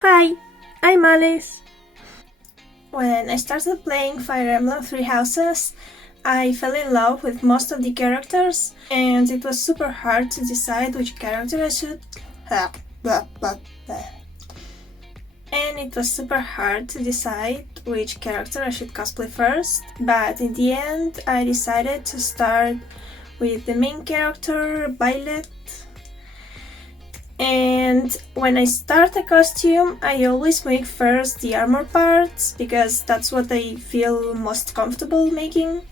Hi, I'm Alice. When I started playing Fire Emblem Three Houses, I fell in love with most of the characters, and it was super hard to decide which character I should. And it was super hard to decide which character I should cosplay first, but in the end, I decided to start with the main character, Byleth. And when I start a costume, I always make first the armor parts because that's what I feel most comfortable making.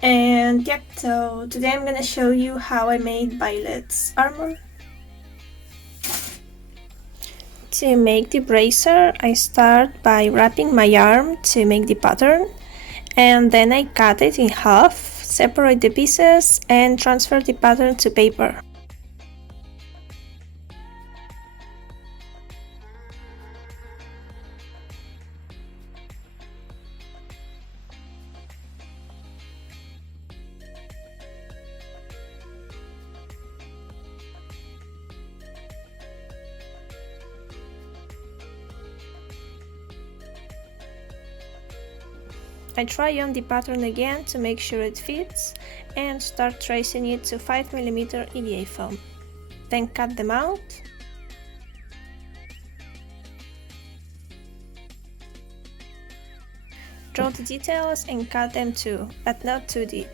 And yep, so today I'm gonna show you how I made Byleth's armor. To make the bracer, I start by wrapping my arm to make the pattern, and then I cut it in half, separate the pieces, and transfer the pattern to paper. I try on the pattern again to make sure it fits and start tracing it to 5mm EVA foam. Then cut them out. Draw the details and cut them too, but not too deep.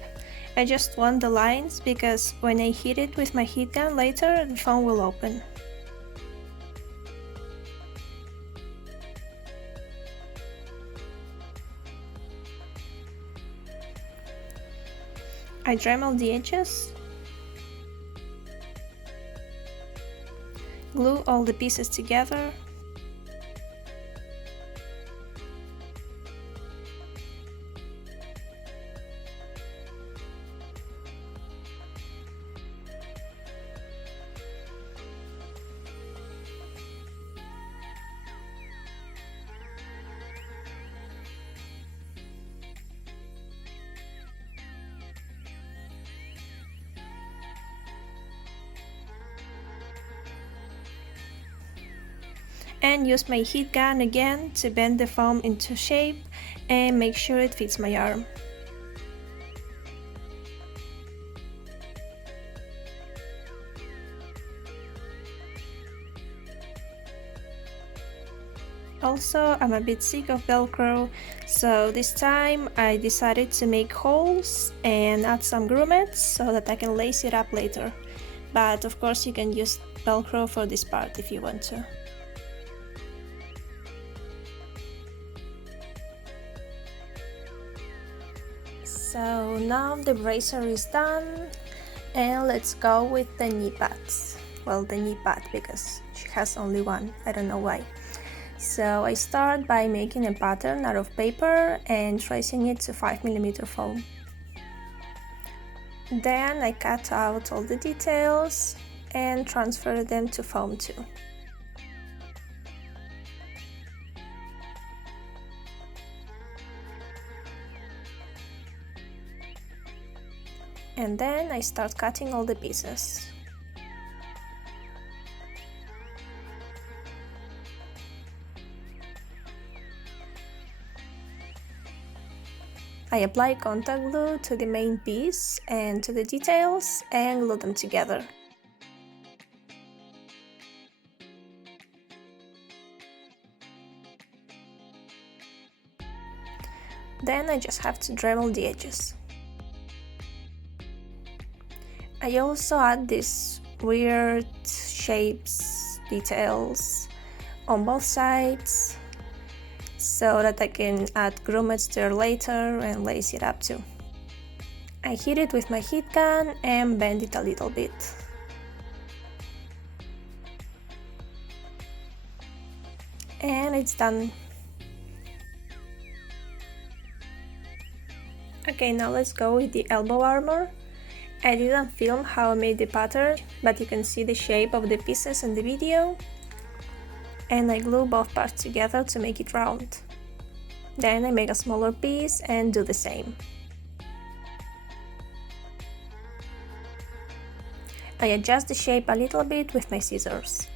I just want the lines because when I hit it with my heat gun later, the foam will open. I dremel the edges, glue all the pieces together, and use my heat gun again to bend the foam into shape and make sure it fits my arm. Also, I'm a bit sick of Velcro, so this time I decided to make holes and add some grommets so that I can lace it up later. But of course you can use Velcro for this part if you want to. So now the bracer is done, and let's go with the knee pads. Well, the knee pad because she has only one, I don't know why. So I start by making a pattern out of paper and tracing it to 5mm foam. Then I cut out all the details and transfer them to foam too. And then I start cutting all the pieces. I apply contact glue to the main piece and to the details and glue them together. Then I just have to dremel the edges. I also add these weird shapes, details on both sides so that I can add grommets there later and lace it up too. I heat it with my heat gun and bend it a little bit. And it's done. Okay, now let's go with the elbow armor. I didn't film how I made the pattern, but you can see the shape of the pieces in the video. And I glue both parts together to make it round. Then I make a smaller piece and do the same. I adjust the shape a little bit with my scissors.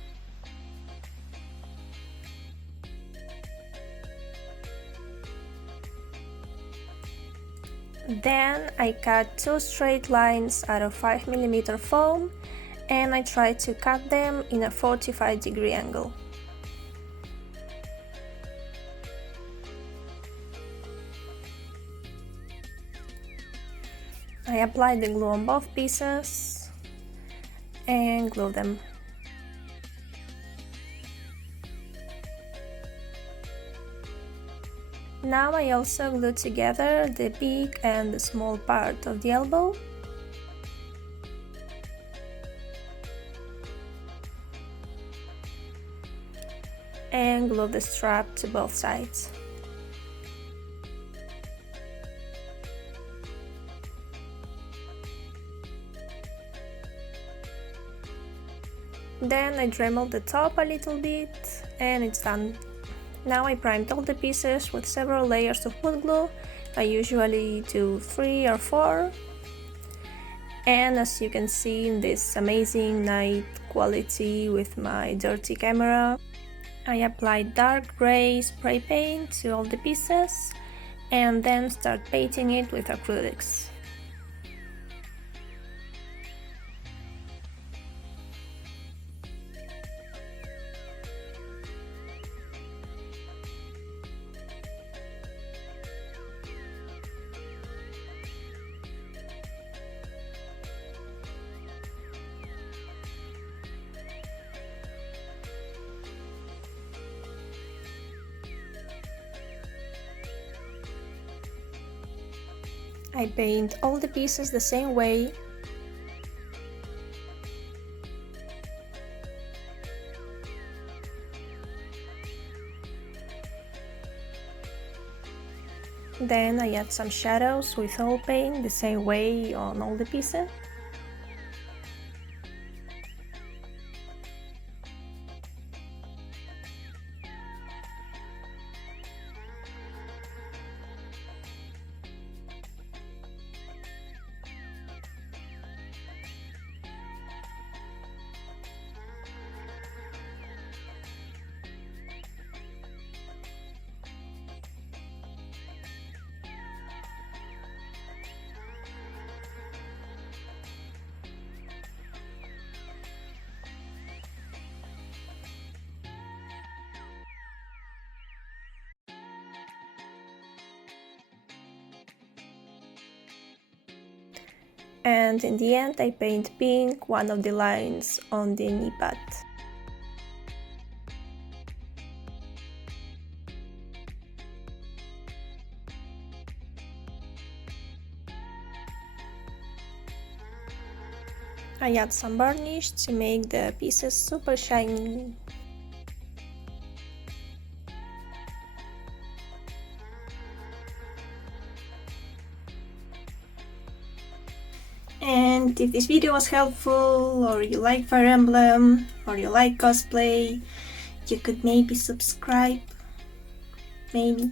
Then I cut 2 straight lines out of 5mm foam and I try to cut them in a 45-degree angle. I apply the glue on both pieces and glue them. Now I also glue together the big and the small part of the elbow. And glue the strap to both sides. Then I dremel the top a little bit and it's done. Now I primed all the pieces with several layers of wood glue. I usually do 3 or 4. And as you can see in this amazing night quality with my dirty camera, I applied dark gray spray paint to all the pieces and then start painting it with acrylics. I paint all the pieces the same way. Then I add some shadows with oil paint the same way on all the pieces. And in the end I paint pink one of the lines on the knee pad. I add some varnish to make the pieces super shiny. And if this video was helpful, or you like Fire Emblem, or you like cosplay, you could maybe subscribe. Maybe.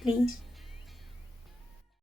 Please.